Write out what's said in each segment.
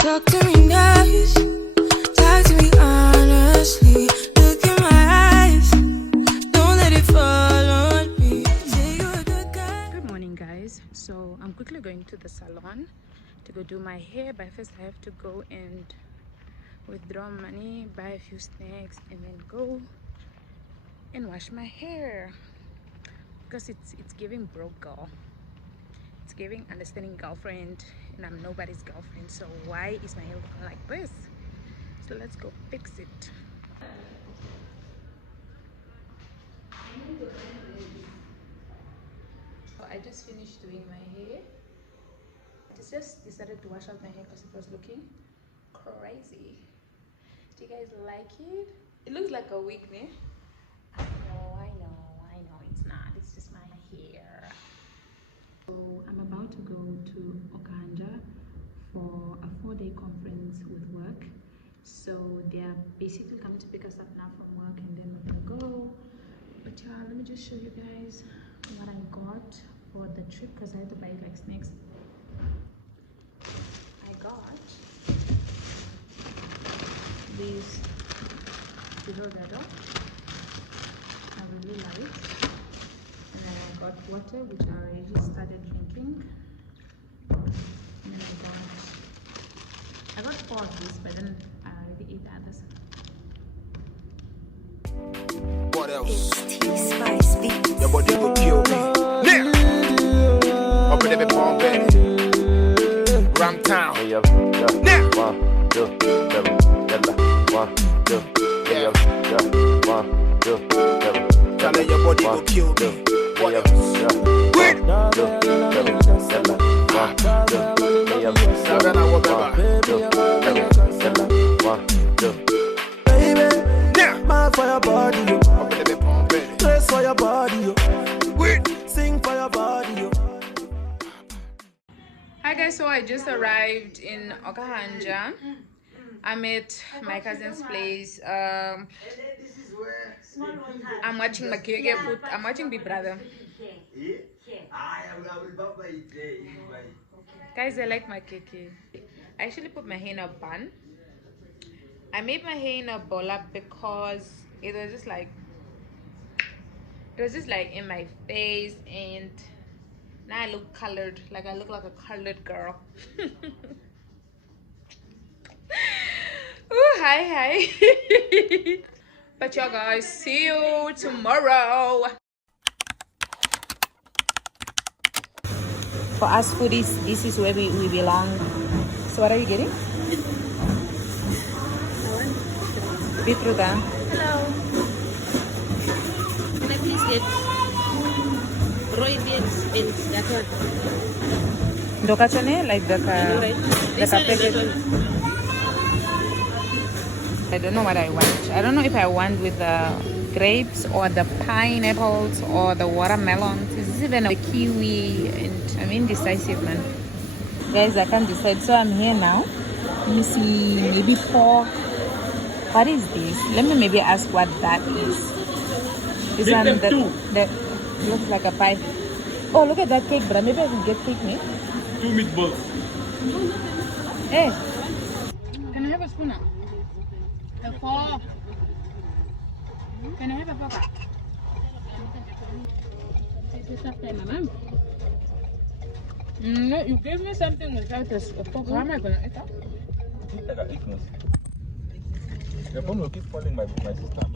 Talk to me nice, talk to me honestly. Look in my eyes, don't let it fall on me. Say you're a good guy. Good morning, guys. So I'm quickly going to the salon to go do my hair, but first I have to go and withdraw money, buy a few snacks, and then go and wash my hair because it's giving broke girl. It's giving understanding girlfriend, and I'm nobody's girlfriend. So why is my hair looking like this? So let's go fix it. So I just finished doing my hair. I just decided to wash out my hair because it was looking crazy. Do you guys like it? It looks like a wig, ne? I know it's not. It's just my hair. So I'm about to go to Okanja for a 4-day conference with work. So they're basically coming to pick us up now from work, and then we're gonna go. But yeah, let me just show you guys what I got for the trip because I had to buy like snacks. I got these Gado. I really like. And then I got water, which I already started drinking. And then I got 4 of these, but then I already ate the others. What else? T-Spice beats. Your body will kill me. Now, up in every palm bed. Ram town. Now. 1, 2, 7, 1, 2, 1, 2, 7. Charlie, your body will kill me. What else? Wait. Mad for your body, yo. Up in every palm bed. Dress for your body, yo. Wait. Sing for your body, yo. Hi guys, so I just arrived in Okahanja. I'm at my cousin's place. I'm watching my keke food. I'm watching Big Brother. Guys, I like my keke. I actually put my hair in a bun. I made my hair in a bola because it was just like in my face, and now I look colored, like I look like a colored girl. Ooh, hi. But y'all guys, see you tomorrow. For us foodies, this is where we belong. So what are you getting? Beetroot. Hello. Can I please get Roydians and Dakar? Dokachone, like the This one and that one. I don't know what I want. I don't know if I want with the grapes or the pineapples or the watermelons. Is this even a kiwi? And I'm indecisive, man. Guys, I can't decide. So I'm here now. Let me see, maybe pork. What is this? Let me maybe ask what that is. This one that looks like a pie. Oh, look at that cake, but maybe I can get cake, me. 2 meatballs. Hey, can I have a spoon now? A fork. Can I have a fork? No, you gave me something without a fork. How am I gonna eat that? I got weakness. Your phone will keep calling my sister.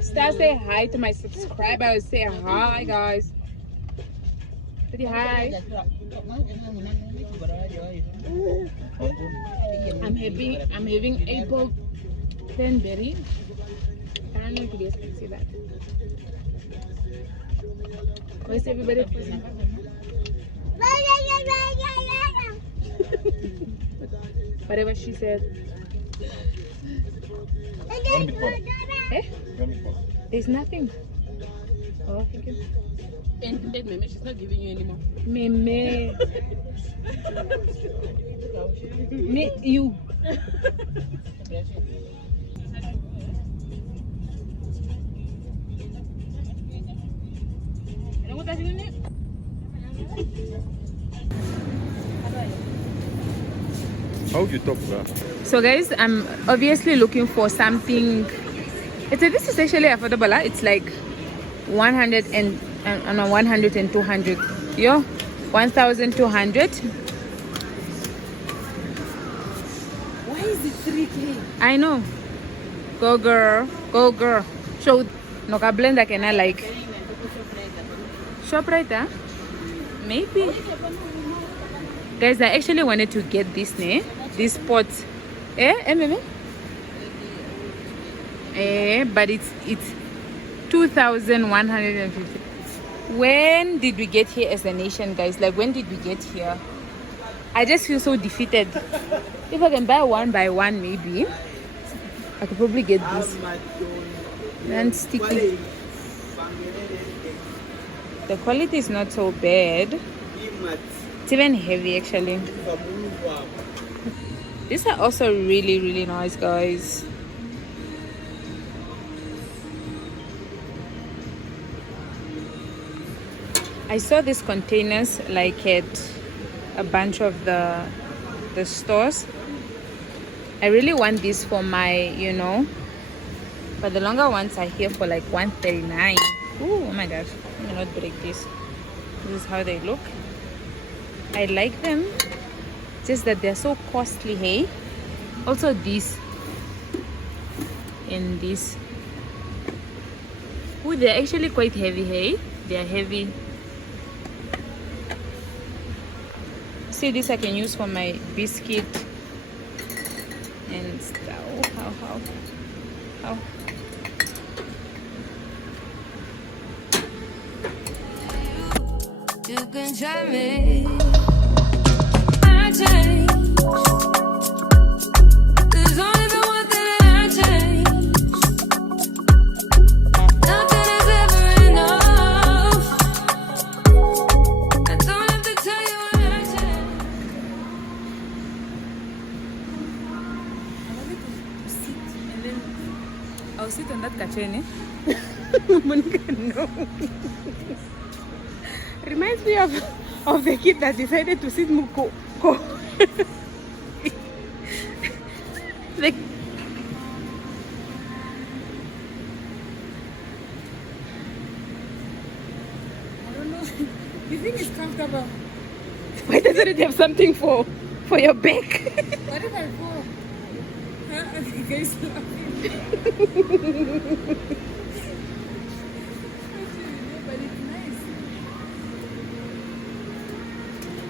Star, say hi to my subscribers. Say hi, guys. Say hi. I'm having apple cranberry. I don't know if you guys can see that. Where's everybody? Whatever she said. Eh? There's nothing. Oh, thank you. ended, Meme. She's not giving you anymore. Meme. Me, you. How you talk now? So guys, I'm obviously looking for something. This is actually affordable. It's like 100 and 100 and 200. Yo, 1,200. Why is it 3K? I know. Go girl, go girl. Show no ka blender can I like ShopRite, huh? Maybe. Guys, I actually wanted to get this pot. But it's 2,150. When did we get here as a nation, guys? Like, when did we get here? I just feel so defeated. If I can buy one by one, maybe I could probably get this. And sticky. The quality is not so bad. It's even heavy, actually. These are also really, really nice, guys. I saw these containers like at a bunch of the stores. I really want this for my, but the longer ones are here for like 139. Ooh, oh my gosh, let me not break this. This is how they look. I like them, just that they're so costly, hey. Also this and this. Ooh, they're actually quite heavy, hey. They're heavy. See, this I can use for my biscuit and stuff. How? You can try me. I change. There's only been one thing that I change. Nothing is ever enough. I don't have to tell you what I change. And then I'll sit on that kachene. No. Reminds me of the kid that decided to sit muko. I don't know. The thing is comfortable. Why doesn't it have something for your back? What if I fall? Huh? The guy's laughing. But it's nice.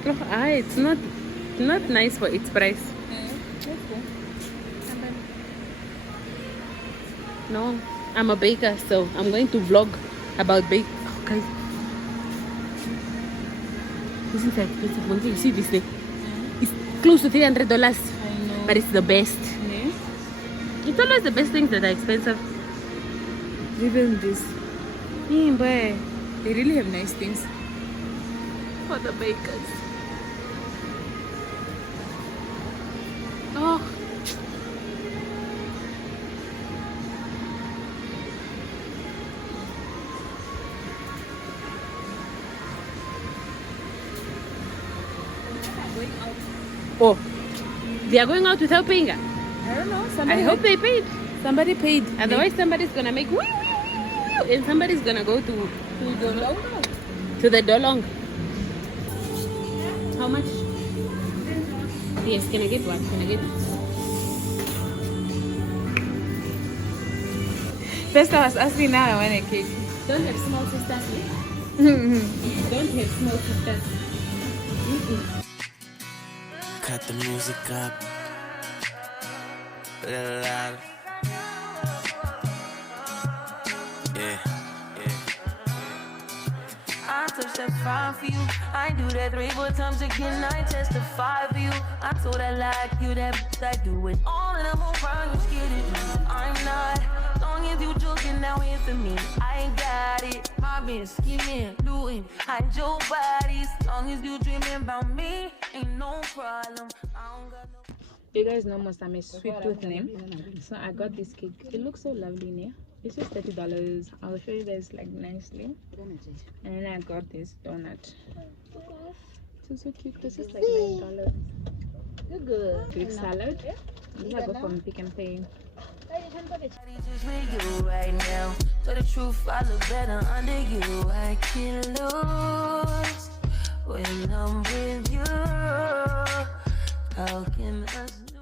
Oh, it's not nice for its price. No, I'm a baker, so I'm going to vlog about bake. Oh, guys, isn't that expensive? When you see this thing, it's close to $300, but it's the best. Yeah. It's always the best things that are expensive. Even this, yeah, but they really have nice things for the bakers. Oh. Oh, they are going out without paying? I don't know. I hope they paid. Somebody paid. Otherwise, somebody's gonna make woo, woo, woo, and somebody's gonna go to the dolong. How much? Yes, can I get one? Can I get one? First I was asking, now I want a cake. Don't have small sisters, Don't have small sisters. Cut the music up. A little louder. Yeah. I touch that 5 for you. I do that 3-4 times again. I testify for you. I told I like you, that I do it all in a move around. You scared it. I'm not. Don't long as you joking now in for me, I ain't got it. My been scheming, doing, hide your body. As long as you dreaming about me, ain't no problem. I don't got no. You guys know most I'm a sweet tooth name, so I got this cake. It looks so lovely, ne? It's just $30. I'll show you guys like nicely. And then I got this donut. It's so cute. This is like $9. Good. With salad. This I got from Pick and Pay. Just with you right now. Tell the truth, I look better under you. I can't lose when I'm with you. How can us do?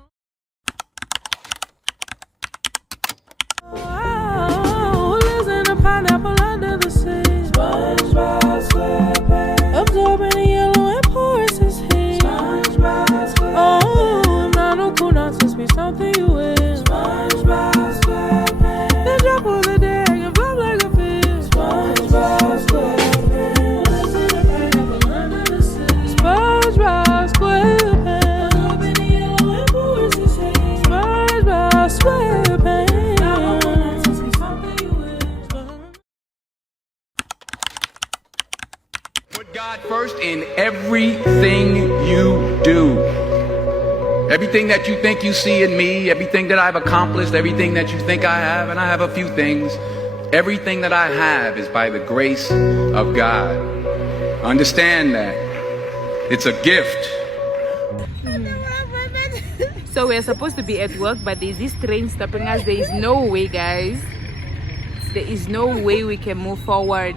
Oh, listen to pineapple under the sea. SpongeBob SquarePants, absorbing the yellow and porous is heat. SpongeBob SquarePants, oh, not no cool nonsense, be something you will. SpongeBob SquarePants, the drop of the day, and flop like a fish. SpongeBob SquarePants, listen to pineapple under the sea. SpongeBob SquarePants, absorbing the yellow and porous is heat. SpongeBob SquarePants. Put God first in everything you do. Everything that you think you see in me, everything that I've accomplished, everything that you think I have, and I have a few things, everything that I have is by the grace of God. Understand that. It's a gift. So we're supposed to be at work, but there's this train stopping us. There is no way, guys. There is no way we can move forward.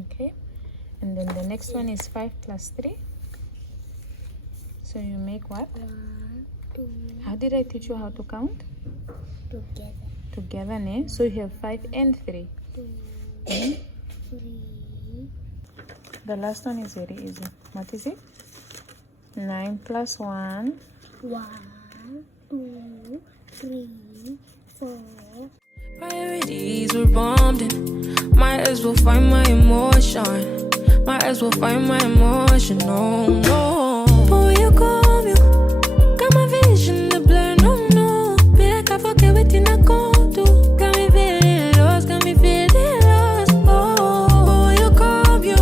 Okay, and then the next one is 5 plus 3. So you make what? 1, 2. How did I teach you how to count? Together. Together, ne? So you have 5 and 3. 2, Hmm? 3. The last one is very easy. What is it? 9 plus 1. 1, 2, 3, 4. Priorities were bombed and might as well find my emotion. Might as well find my emotion. No, no. But when you come, you got my vision to blur. No, no. Be like I forget what I go do. Got me feeling lost, got me feeling lost. Oh, but when you come, you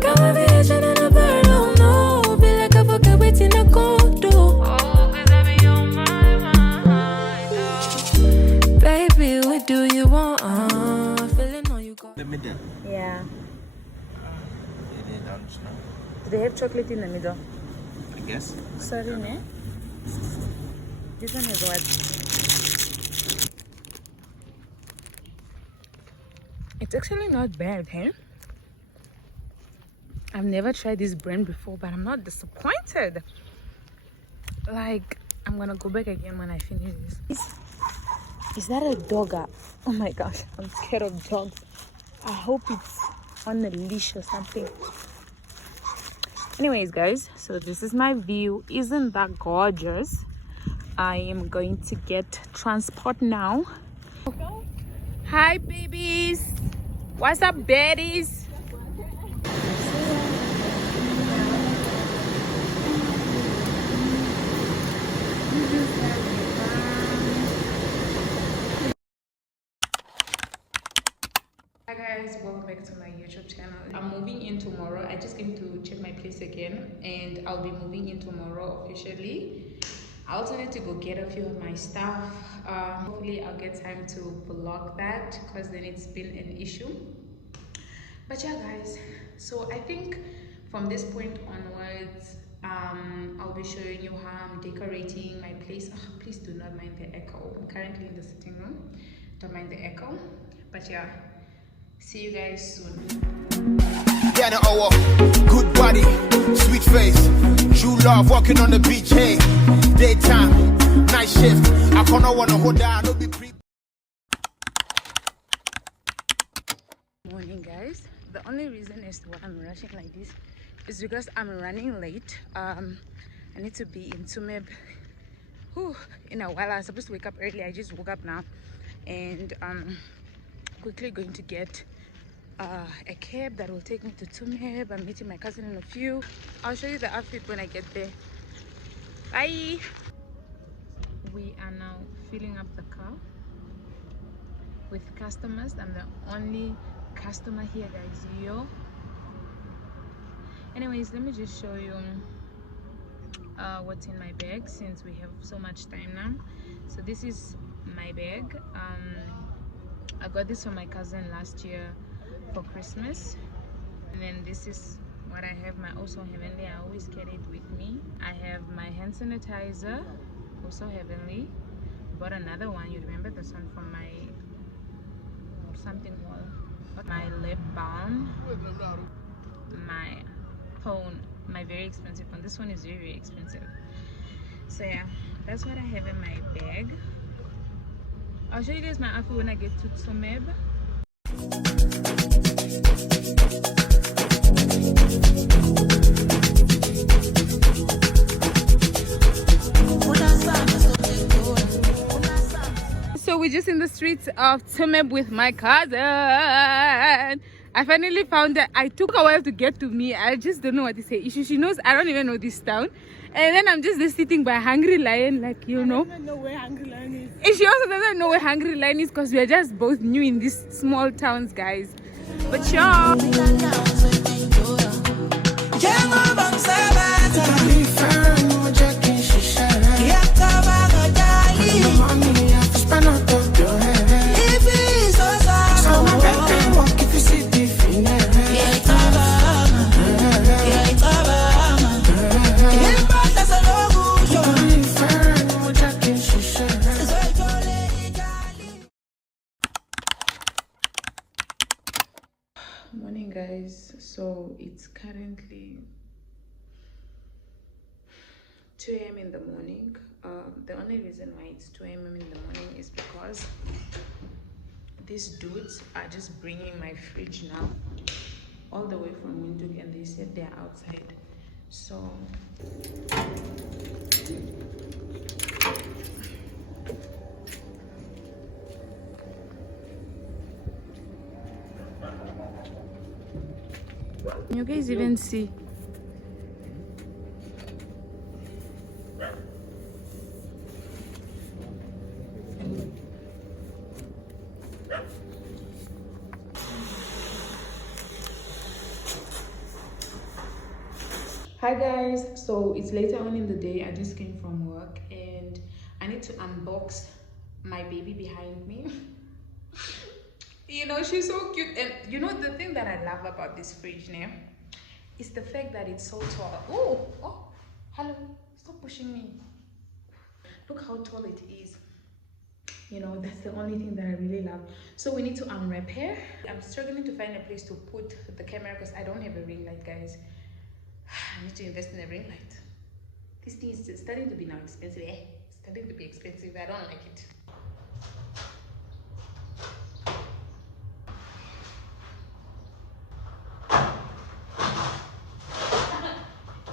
got my vision to blur. No, no. Be like I forget what I go do. Oh, 'cause I be on my mind. Oh. Baby, what do you want? Feeling all you got. The middle. Yeah. They don't know. Do they have chocolate in the middle? I guess. Sorry, ne? This one has what? It's actually not bad, hey? I've never tried this brand before, but I'm not disappointed. Like, I'm gonna go back again when I finish this. Is that a dogger? Oh my gosh, I'm scared of dogs. I hope it's on a leash or something. Anyways, guys, so this is my view. Isn't that gorgeous? I am going to get transport now. Hi, babies. What's up, baddies? Hi guys, welcome back to my YouTube channel. I'm moving in tomorrow. I just came to check my place again, and I'll be moving in tomorrow officially. I also need to go get a few of my stuff. Hopefully I'll get time to vlog that, because then it's been an issue. But yeah guys, so I think from this point onwards, I'll be showing you how I'm decorating my place. Please do not mind the echo. I'm currently in the sitting room. Don't mind the echo. But yeah, see you guys soon. Get it over, good body, sweet face, true love, walking on the beach, hey, daytime, night shift, I can't wanna hold down, no be pre. Morning guys. The only reason as to why I'm rushing like this is because I'm running late. I need to be in Tsumeb Whew, in a while. I was supposed to wake up early. I just woke up now, and quickly going to get a cab that will take me to Tumeb. I'm meeting my cousin in a few. I'll show you the outfit when I get there. Bye. We are now filling up the car with customers. I'm the only customer here, guys. Yo. Anyways, let me just show you what's in my bag since we have so much time now. So this is my bag. I got this from my cousin last year for Christmas, and then this is what I have. My Also Heavenly, I always carry it with me. I have my hand sanitizer, Also Heavenly. Bought another one, you remember this one from my something hall. My lip balm, my phone, my very expensive one. This one is very, very expensive. So yeah, that's what I have in my bag. I'll show you guys my outfit when I get to Tsomeb. So we're just in the streets of Tsomeb with my cousin. I finally found that. I took a while to get to me. I just don't know what to say. She knows I don't even know this town. And then I'm just sitting by Hungry Lion, like, you know. I don't know where Hungry Lion is. And she also doesn't know where Hungry Lion is because we are just both new in these small towns, guys. But y'all. Morning, guys. So it's currently 2 a.m. in the morning. The only reason why it's 2 a.m. in the morning is because these dudes are just bringing my fridge now all the way from Windhoek, and they said they're outside. So you guys even see? Hi guys, so it's later on in the day. I just came from work and I need to unbox my baby behind me. You know, she's so cute. And you know, the thing that I love about this fridge now is the fact that it's so tall. Oh, hello, stop pushing me. Look how tall it is. You know, that's the only thing that I really love. So we need to unwrap her. I'm struggling to find a place to put the camera because I don't have a ring light, guys. I need to invest in a ring light. This thing is starting to be now expensive. It's starting to be expensive. I don't like it.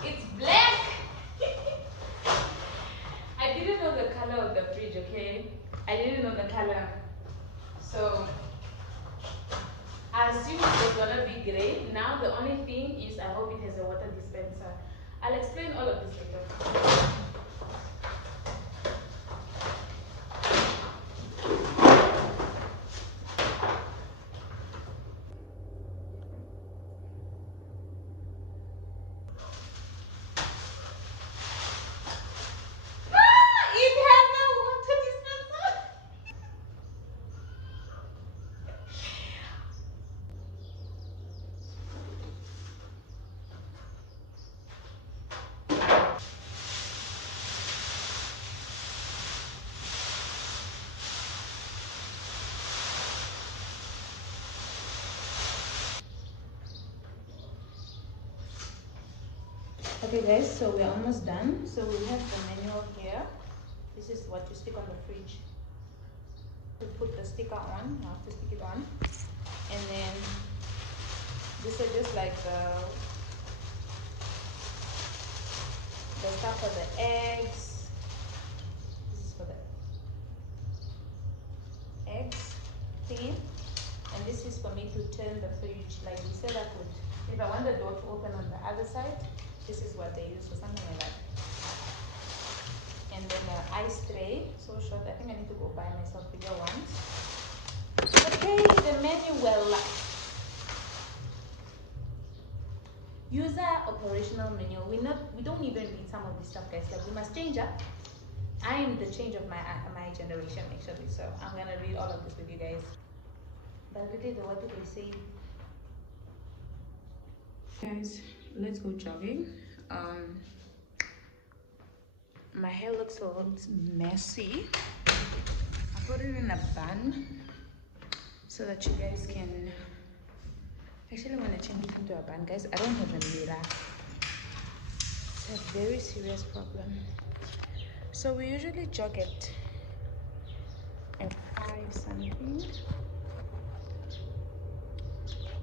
It's black. I didn't know the color of the fridge, okay? I didn't know the color. So I assumed it was gonna be gray. Now the only thing is I hope it has a water dispenser. I'll explain all of this later. Okay guys, so we're almost done. So we have the manual here. This is what you stick on the fridge. To put the sticker on, you have to stick it on. And then this is just like the stuff for the eggs. to turn the fridge. Like we said, I could, if I want the door to open on the other side, this is what they use, or something like that. And then the ice tray, so short. I think I need to go buy myself bigger ones. Okay, the manual. User operational manual. We don't even read some of this stuff, guys. Like we must change up. I am the change of my generation actually, so I'm gonna read all of this with you guys. But really, what do they say? Guys, let's go jogging. My hair looks a little messy. I put it in a bun so that you guys can. Actually, when I change it into a bun, guys, I don't have a mirror. It's a very serious problem. So we usually jog at 5 something.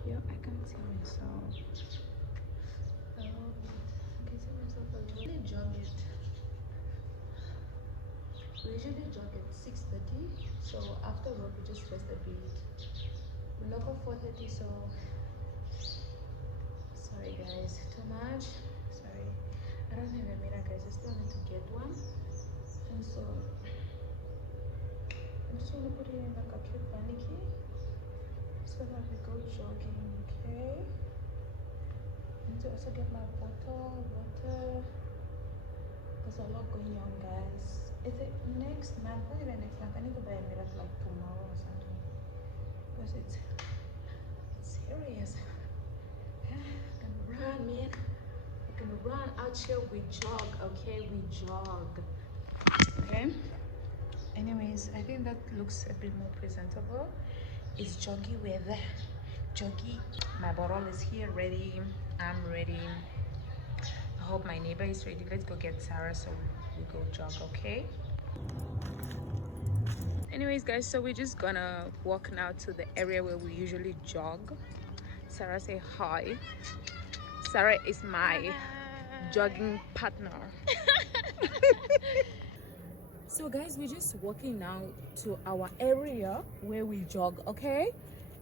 Yo, I can't see myself. I can see myself a little. We usually jog at 6:30. So after work, we just rest a bit. We knock off 4:30. So sorry guys, too much. Sorry, I don't have a mirror, guys. I still need to get one. And so I just want to put it in like a cute bunny key so that we go jogging. Okay, I need to also get my bottle, water. There's a lot going on, guys. Is it next month? Not even next month. I need to buy a mirror like tomorrow or something because it's serious. I'm gonna run, man. We're gonna run out here. We jog, okay? We jog. Okay. Anyways, I think that looks a bit more presentable. It's joggy weather. Joggy. My bottle is here ready. I'm ready. I hope my neighbor is ready. Let's go get Sarah so we go jog, okay? Anyways, guys, so we're just gonna walk now to the area where we usually jog. Sarah, say hi. Sarah is my jogging partner. So guys, we're just walking now to our area where we jog, okay?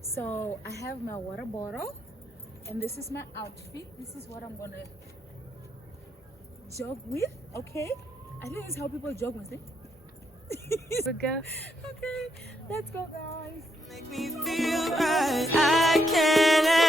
So I have my water bottle and this is my outfit. This is what I'm gonna jog with, okay? I think this is how people jog, must they? Okay, let's go, guys. Make me feel right. I can't